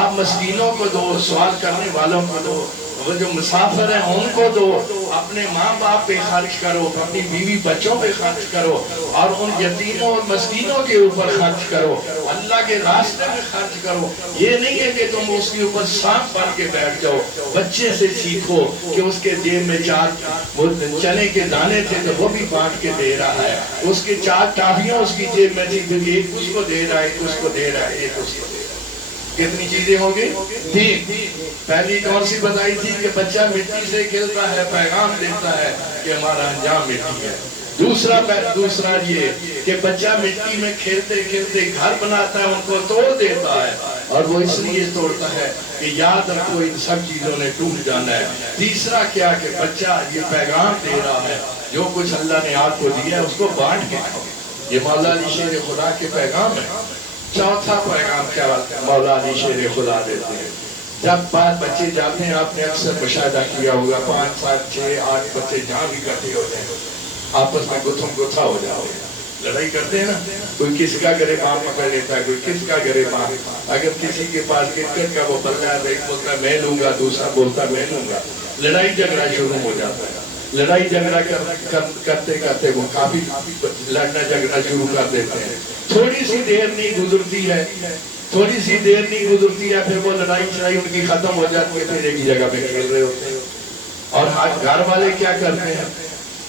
آپ مسکینوں کو دو, سوال کرنے والوں کو دو, وہ جو مسافر ہیں ان کو دو, اپنے ماں باپ پہ خرچ کرو, اپنی بیوی بچوں پہ خرچ کرو, اور ان یتیموں اور مسکینوں کے اوپر خرچ کرو, اللہ کے راستے میں خرچ کرو. یہ نہیں ہے کہ تم اس کے اوپر سانپ بن کے بیٹھ جاؤ. بچے سے سیکھو کہ اس کے جیب میں 4 چنے کے دانے تھے تو وہ بھی بانٹ کے دے رہا ہے, اس کے 4 ٹافیاں اس کی جیب میں تھی, ایک اس کو دے رہا ہے, ایک اس کو دے رہا ہے, ایک اس کو دے رہا ہے. کتنی چیزیں ہوں گی؟ 3. پہلی کون سی بتائی تھی کہ بچہ مٹی سے کھیلتا ہے, پیغام دیتا ہے کہ ہمارا انجام مٹی ہے. دوسرا یہ کہ بچہ مٹی میں کھیلتے کھیلتے گھر بناتا ہے, ان کو توڑ دیتا ہے, اور وہ اس لیے توڑتا ہے کہ یاد رکھو ان سب چیزوں نے ٹوٹ جانا ہے. تیسرا کیا کہ بچہ یہ پیغام دے رہا ہے جو کچھ اللہ نے آپ کو دیا ہے اس کو بانٹ کے کھاؤ. یہ مولا علی شیر خدا کے پیغام ہے. چوتھا پیغام کیا مولا علی شیر خدا دیتے ہیں, جب بعد بچے جاتے ہیں, آپ نے اکثر مشاہدہ کیا ہوگا, 5 7 6 8 بچے جہاں بھی اکٹھے ہوتے ہیں آپس میں گتھم گتھا ہو جاؤ, لڑائی کرتے ہیں نا, کوئی کسی کا گریباں پکڑ لیتا ہے, کوئی کس کا گریباں. اگر کسی کے پاس کرکٹ کا وہ بلہ ہے تو ایک بولتا ہے میں لوں گا, دوسرا بولتا ہے میں لوں گا, لڑائی جھگڑا شروع ہو جاتا ہے. لڑائی جھگڑا کرتے کرتے وہ کافی لڑنا جھگڑا شروع کر دیتے ہیں. تھوڑی سی دیر نہیں گزرتی ہے, تھوڑی سی دیر نہیں گزرتی ہے, پھر وہ لڑائی چڑائی ان کی ختم ہو جاتی ہے, پھر ایک جگہ پہ کھیل رہے ہوتے ہیں. اور گھر والے کیا کرتے ہیں,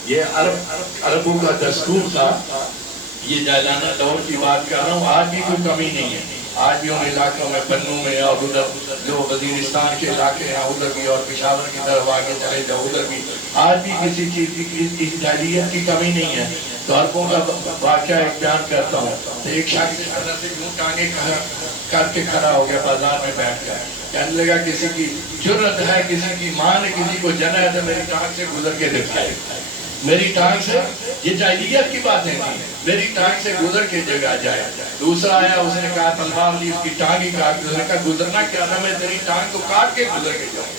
یہ عربوں کا دستور تھا, یہ جائلانہ دور کی بات کر رہا ہوں، آج بھی کوئی کمی نہیں ہے، آج بھی ان علاقوں میں بنوں میں اور ادھر جو وزیرستان کے علاقے ہیں ادھر بھی، اور پشاور کی طرف آگے چلے جاؤ ادھر بھی آج بھی کسی چیز کی جاہلیت کی کمی نہیں ہے۔ دورکوں کا واقعہ ایک بیان کرتا ہوں، ایک شخص حضرت سے یوں ٹانگیں کر کے کھڑا ہو گیا بازار میں بیٹھ گیا، کہنے لگا کسی کی جرت ہے، کسی کی ماں نے کسی کو جنا ہے تو میری ٹانگ سے گزر کے دکھائے، میری ٹانگ سے، یہ جاہلیت کی باتیں تھیں، میری ٹانگ سے گزر کے جگہ جائے۔ دوسرا آیا، اس نے کہا تلوار لی، اس کی ٹانگ ہی کاٹ دی، اس نے کہا گزرنا کیا تھا، میں تیری ٹانگ کو کاٹ کے گزر کے جاؤں۔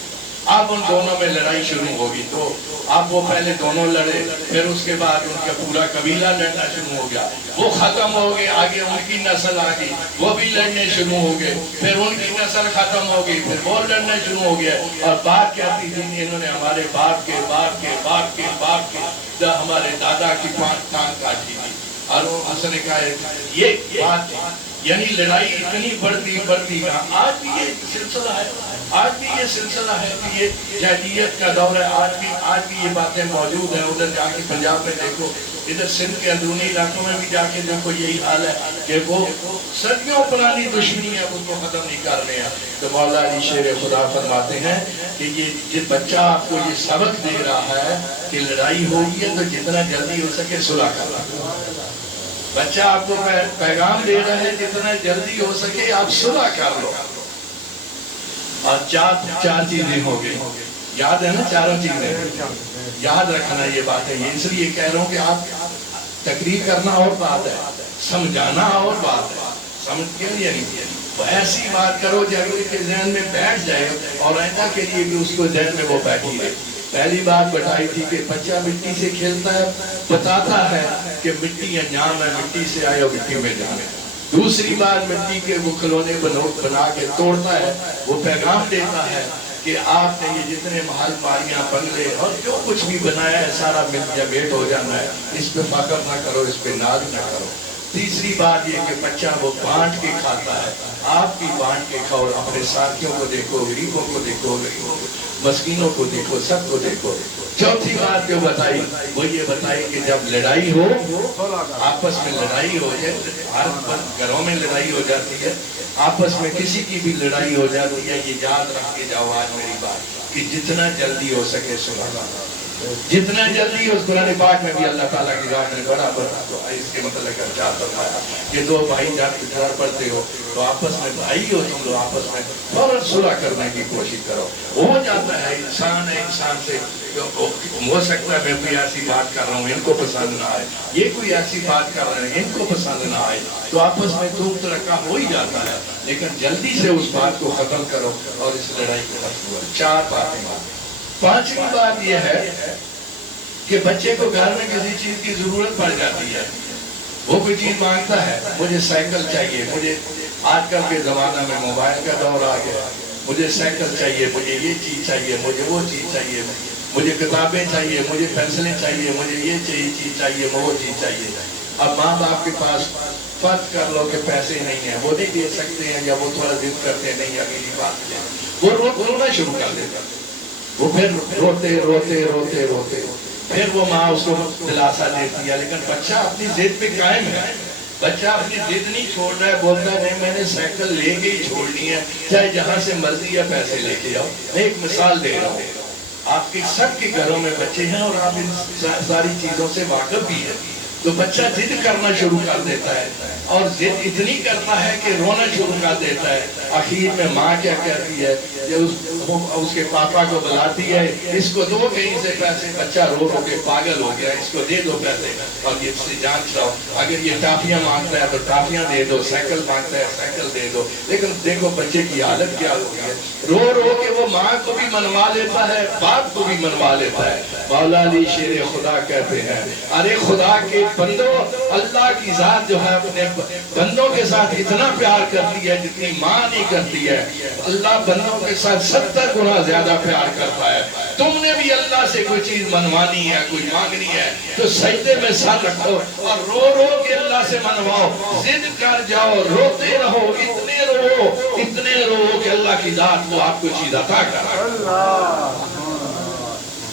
اب ان دونوں میں لڑائی شروع ہوگی، تو اب وہ پہلے دونوں لڑے، پھر اس کے بعد ان کا پورا قبیلہ لڑنا شروع ہو گیا، وہ ختم ہو گئے، آگے ان کی نسل آ گئی، وہ بھی لڑنے شروع ہو گئے، پھر ان کی نسل ختم ہو گئی، پھر وہ لڑنے شروع ہو گئے، اور بات کہتی تھی انہوں نے ہمارے باپ کے باپ کے باپ کے باپ کے ہمارے دادا کی ٹانگ کاٹی تھی، اور اس نے کہا یہ بات تھی، یعنی لڑائی اتنی بڑھتی گا۔ آج بھی یہ سلسلہ ہے، آج بھی یہ سلسلہ ہے کہ یہ جاہلیت کا دور ہے، آج بھی یہ باتیں موجود ہیں۔ ادھر جا کے پنجاب میں دیکھو، ادھر سندھ کے اندرونی علاقوں میں بھی جا کے دیکھو، یہی حال ہے کہ وہ صدیوں پرانی دشمنی ہے، اس کو ختم نہیں کر رہے ہیں۔ تو مولا علی شیر خدا فرماتے ہیں کہ یہ بچہ آپ کو یہ سبق دے رہا ہے کہ لڑائی ہوگی ہے تو جتنا جلدی ہو سکے صلح کرنا۔ بچہ آپ کو پیغام دے رہا ہے جتنا جلدی ہو سکے آپ صلح کر لو۔ اور چار چیزیں ہو گئی، یاد ہے نا چاروں چیزیں، یاد رکھنا یہ بات ہے۔ یہ اس لیے کہہ رہا ہوں کہ آپ تقریر کرنا اور بات ہے، سمجھانا اور بات ہے، سمجھ کیوں نہیں؟ ایسی بات کرو جو اگلے کے ذہن میں بیٹھ جائے، اور آئندہ کے لیے بھی اس کو ذہن میں وہ بیٹھی رہے۔ پہلی بات بتائی تھی کہ بچہ مٹی سے کھیلتا ہے، بتاتا ہے کہ مٹی انجام ہے، مٹی سے آئے اور مٹی میں جانا ہے۔ دوسری بات مٹی کے وہ کھلونے بنا کے توڑتا ہے، وہ پیغام دیتا ہے کہ آپ نے یہ جتنے محل باریاں بنگلے اور جو کچھ بھی بنایا ہے سارا مل یا بیٹ ہو جانا ہے، اس پہ فخر نہ کرو، اس پہ ناز نہ کرو۔ تیسری بات یہ کہ بچہ وہ بانٹ کے کھاتا ہے، آپ بھی بانٹ کے کھاؤ، اپنے ساتھیوں کو دیکھو، غریبوں کو دیکھو، مسکینوں کو دیکھو، سب کو دیکھو۔ چوتھی بات جو بتائی وہ یہ بتائی کہ جب لڑائی ہو، آپس میں لڑائی ہو جائے، ہر گھروں میں لڑائی ہو جاتی ہے، آپس میں کسی کی بھی لڑائی ہو جاتی ہے، یہ یاد رکھ کے جاؤ آج میری بات کہ جتنا جلدی ہو سکے صلح، جتنا جلدی اس قرآن پاک میں بھی اللہ تعالیٰ کی راہ میں برابر اس کے متعلق ارشاد فرمایا کہ دو بھائی جب گھر پڑتے ہو تو آپس میں بھائی ہو تم لوگ، آپس میں فوراً صلح کرنے کی کوشش کرو۔ ہو جاتا ہے انسان ہے، انسان سے ہو سکتا ہے میں کوئی ایسی بات کر رہا ہوں ان کو پسند نہ آئے، یہ کوئی ایسی بات کر رہے ہیں ان کو پسند نہ آئے، تو آپس میں دو ترقہ ہو ہی جاتا ہے، لیکن جلدی سے اس بات کو ختم کرو اور اس لڑائی کو ختم کرو۔ چار باتیں۔ پانچویں بات یہ ہے کہ بچے کو گھر میں کسی چیز کی ضرورت پڑ جاتی ہے، وہ کوئی چیز مانگتا ہے، مجھے سائیکل چاہیے، مجھے آج کل کے زمانہ میں موبائل کا دور آ گیا، مجھے سائیکل چاہیے، مجھے یہ چیز چاہیے، مجھے وہ چیز چاہیے، مجھے کتابیں چاہیے، مجھے پینسلیں چاہیے، مجھے یہ چیز چاہیے، وہ چیز چاہیے۔ اب ماں باپ کے پاس فرض کر لو کہ پیسے نہیں ہیں، وہ نہیں دے سکتے ہیں، یا وہ تھوڑا ضد کرتے ہیں، نہیں اگلی بات وہ رونا شروع کر دیتا، وہ پھر روتے پھر وہ ماں اس کو دلاسا دیتی ہے، لیکن بچہ اپنی ضد پہ قائم ہے، بچہ اپنی ضد نہیں چھوڑ رہا ہے، بولتا ہے نہیں میں نے سائیکل لے کے ہی چھوڑنی ہے، چاہے جہاں سے مرضی یا پیسے لے کے آؤ۔ میں ایک مثال دے رہا ہوں، آپ کے سب کے گھروں میں بچے ہیں اور آپ ان ساری چیزوں سے واقف بھی ہیں، تو بچہ ضد کرنا شروع کر دیتا ہے، اور ضد اتنی کرتا ہے کہ رونا شروع کر دیتا ہے۔ آخر میں ماں کیا کہتی ہے، اس کے پاپا کو بلاتی ہے، اس کو دو کہیں سے پیسے، بچہ رو کے پاگل ہو گیا، اس کو دے دو پیسے اور یہ سے جان چھڑاؤ، اگر یہ ٹافیاں مانگتا ہے تو ٹافیاں دے دو، سائیکل مانگتا ہے سائیکل دے دو۔ لیکن دیکھو بچے کی حالت کیا ہو گئی ہے، رو کے وہ ماں کو بھی منوا لیتا ہے، باپ کو بھی منوا لیتا ہے۔ مولا علی شیر خدا کہتے ہیں، ارے خدا کے بندوں، اللہ کی ذات جو ہے اپنے بندوں کے ساتھ اتنا پیار کرتی ہے جتنی ماں نہیں کرتی ہے، اللہ بندوں کے ساتھ 70 گنا زیادہ پیار کرتا ہے۔ تم نے بھی اللہ سے کوئی چیز منوانی ہے، کوئی مانگنی ہے تو سجدے میں سر رکھو اور رو کے اللہ سے منواؤ، ضد کر جاؤ، روتے رہو، اتنے رو کہ اللہ کی ذات وہ آپ کو چیز عطا کرے۔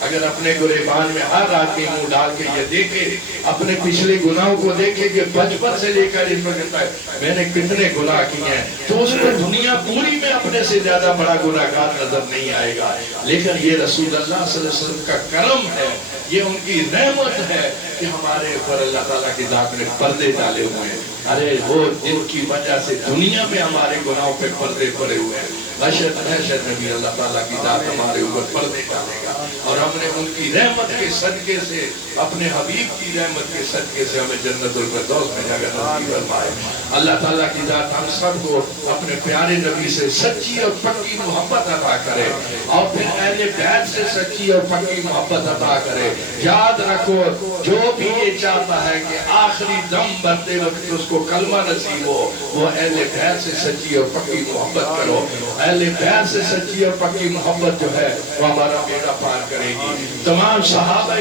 اگر اپنے گریبان میں ہر رات کے منہ ڈال کے یہ دیکھے، اپنے پچھلے گناہوں کو دیکھے کہ بچپن سے لے کر اس وقت تک میں نے کتنے گناہ کیے ہیں، تو اس کو دنیا پوری میں اپنے سے زیادہ بڑا گناہگار نظر نہیں آئے گا۔ لیکن یہ رسول اللہ صلی اللہ علیہ وسلم کا کرم ہے، یہ ان کی رحمت ہے کہ ہمارے اوپر اللہ تعالیٰ کی ذات نے پردے ڈالے ہوئے ہیں۔ ارے وہ جن کی وجہ سے دنیا میں ہمارے گناہوں پہ پردے پڑے ہوئے ہیں، بشر نبی اللہ تعالیٰ کی ذات ہمارے اوپر پردے ڈالے گا، اور ہم نے ان کی رحمت کے صدقے سے، اپنے حبیب کی رحمت کے صدقے سے ہمیں جنت الفردوس میں جگہ نصیب فرمائے۔ اللہ تعالیٰ کی ذات ہم سب کو اپنے پیارے نبی سے سچی اور پکی محبت عطا کرے، اور پھر اہل بیت سے سچی اور پکی محبت عطا کرے۔ یاد رکھو، جو بھی یہ چاہتا ہے کہ آخری دم بھرتے وقت اس کو کلمہ نصیب ہو، وہ اہل بیت سے سچی اور پکی محبت کرو۔ اہل بیت سے سچی اور پکی محبت جو ہے وہ ہمارا بیڑا پار کرے گی۔ تمام صحابہ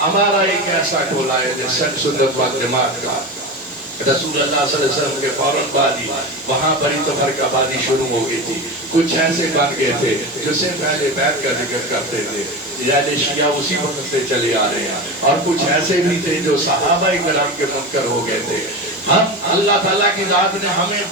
ہمارا ایک ایسا ٹولہ ہے سنت والجماعت کا، رسول اللہ صلی اللہ علیہ وسلم کے فوراً بعد ہی وہاں بڑی تفرقہ بازی شروع ہو گئی تھی۔ کچھ ایسے بن گئے تھے جو صرف اہل بیت کا ذکر کرتے تھے، یعنی شیعہ اسی وقت سے چلے آ رہے ہیں، اور کچھ ایسے بھی تھے جو صحابہ کرام کے منکر ہو گئے تھے۔ ہم اللہ تعالیٰ کی ذات نے ہمیں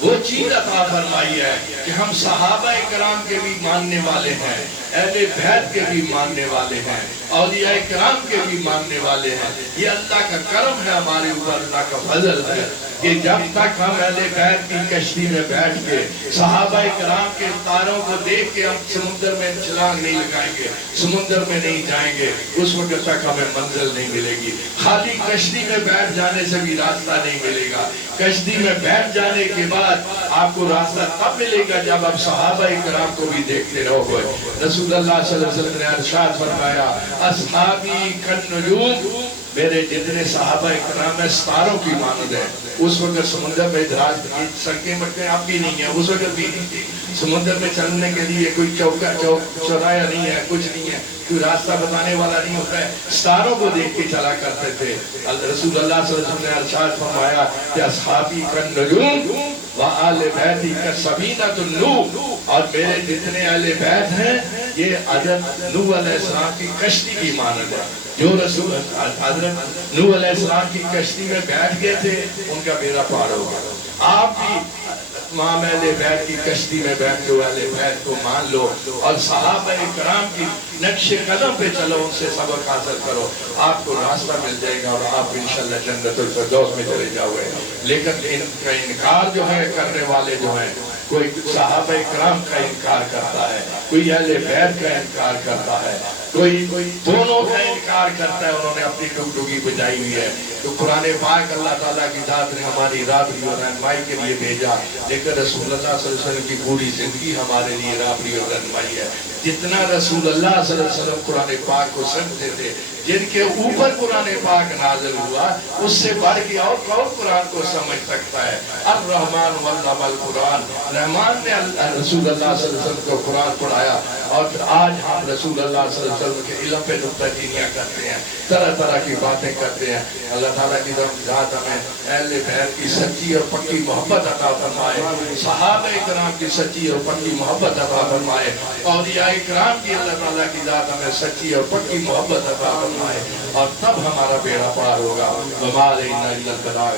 وہ چیز عطا فرمائی ہے کہ ہم صحابہ کرام کے بھی ماننے والے ہیں، اہل بیت کے بھی ماننے والے ہیں، اولیاء کرام کے بھی ماننے والے ہیں۔ یہ اللہ کا کرم ہے ہمارے اوپر، اللہ کا فضل ہے کہ جب تک ہم اہل بیت کی کشتی میں بیٹھ کے صحابہ کرام کے تاروں کو دیکھ کے ہم سمندر میں چھلانگ نہیں لگائیں گے، سمندر میں نہیں جائیں گے، اس وقت تک ہمیں منزل نہیں ملے گی۔ خالی کشتی میں بیٹھ جانے سے بھی راستہ نہیں ملے گا۔ کشتی میں بیٹھ جانے کے بعد آپ کو راستہ تب ملے گا جب آپ صحابہ کرام کو بھی دیکھتے رہو گے۔ رسول اللہ صلی اللہ علیہ وسلم نے ارشاد فرمایا، اصحابی کالنجوم، میرے جتنے صحابہ کرام ہیں ستاروں کی مانند ہیں۔ اس وقت سمندر میں سڑکیں مٹکیں اب بھی نہیں ہیں، اس وقت بھی نہیں تھی۔ سمندر میں چلنے کے لیے کوئی چورایا نہیں ہے، کچھ نہیں ہے، کوئی راستہ بتانے والا نہیں ہوتا ہے، ستاروں کو دیکھ کے چلا کرتے تھے۔ رسول اللہ صلی اللہ علیہ وسلم نے ارشاد فرمایا کہ اصحابی کالنجوم وآل بیتی کالسفینۃ النوح، اور میرے جتنے اہل بیت ہیں یہ حضرت نوح علیہ السلام کی کشتی کی مانند ہے۔ جو رسول حضرت نوح علیہ السلام کی کشتی میں بیٹھ گئے تھے ان کا بیڑا پار ہو گیا۔ آپ بھی امام اہل بیت کی کشتی میں بیٹھ جو اہل بیت کو مان لو، اور صحابہ کرام کی نقش قدم پہ چلو، ان سے سبق حاصل کرو، آپ کو راستہ مل جائے گا اور آپ انشاءاللہ جنت الفردوس میں چلے جاؤ گے۔ لیکن ان کا انکار جو ہے کرنے والے جو ہیں، کوئی صحابہ کرام کا انکار کرتا ہے، کوئی اہل بیت کا انکار کرتا ہے، کوئی دونوں کا انکار کرتا ہے، انہوں نے اپنی ڈگڈگی بجائی ہوئی ہے۔ تو قرآن پاک اللہ تعالیٰ کی ذات نے ہماری رابطی اور رہنمائی کے لیے بھیجا، لیکن رسول اللہ صلی اللہ علیہ وسلم کی پوری زندگی ہمارے لیے رابطی اور رہنمائی ہے۔ جتنا رسول اللہ صلی اللہ علیہ وسلم قرآن پاک کو سمجھتے تھے، جن کے اوپر قرآن پاک نازل ہوا، اس سے بڑھ کے اور کون قرآن کو سمجھ سکتا ہے؟ الرحمن علم القرآن، رحمان نے رسول اللہ صلی اللہ علیہ وسلم کو قرآن پڑھایا، اور پھر آج ہم رسول اللہ صلی اللہ علیہ وسلم کے علم پہ نکتہ چینیاں کرتے ہیں، طرح طرح کی باتیں کرتے ہیں۔ اللہ تعالیٰ کی ذات ہمیں اہل بیت کی سچی اور پکی محبت عطا فرمائے، صحابہ کرام کی سچی اور پکی محبت عطا فرمائے، اولیاء کرام کی اللہ تعالیٰ کی ذات ہمیں سچی اور پکی محبت عطا فرمائے، اور تب ہمارا بیڑا پار ہوگا۔ وما علینا الا البلاغ۔